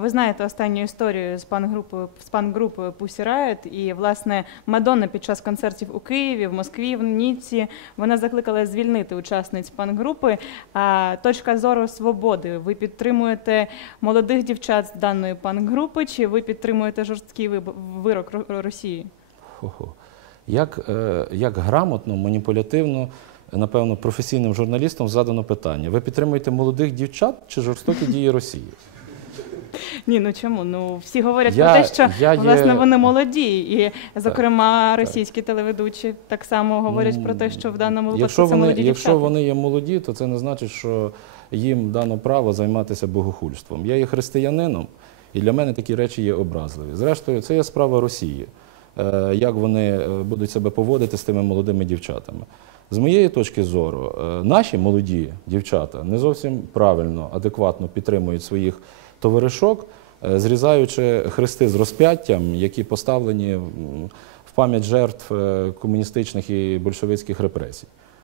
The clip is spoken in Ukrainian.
Ви знаєте останню історію з пан-групою з пан-групою Pussy Riot, і власне Мадонна під час концертів у Києві, в Москві, в Ніці вона закликала звільнити учасниць пан-групи. А точка зору свободи. Ви підтримуєте молодих дівчат з даної пан-групи, чи ви підтримуєте жорсткий вирок Росії? Як, е, як грамотно, маніпулятивно, напевно, професійним журналістам задано питання: ви підтримуєте молодих дівчат чи жорстокі дії Росії? Ні, ну чому? Ну всі говорять Я- про те, що я є- власне вони молоді, і зокрема російські телеведучі так само говорять про те, що в даному випадку Якщо це вони, молоді якщо дівчата. вони є молоді, то це не значить, що їм дано право займатися богохульством. Я є християнином, і для мене такі речі є образливі. Зрештою, це є справа Росії, як вони е, будуть себе поводити з тими молодими дівчатами. З моєї точки зору, е, наші молоді дівчата не зовсім правильно, адекватно підтримують своїх товаришок, е, зрізаючи хрести з розп'яттям, які поставлені в пам'ять жертв е, комуністичних і большевицьких репресій.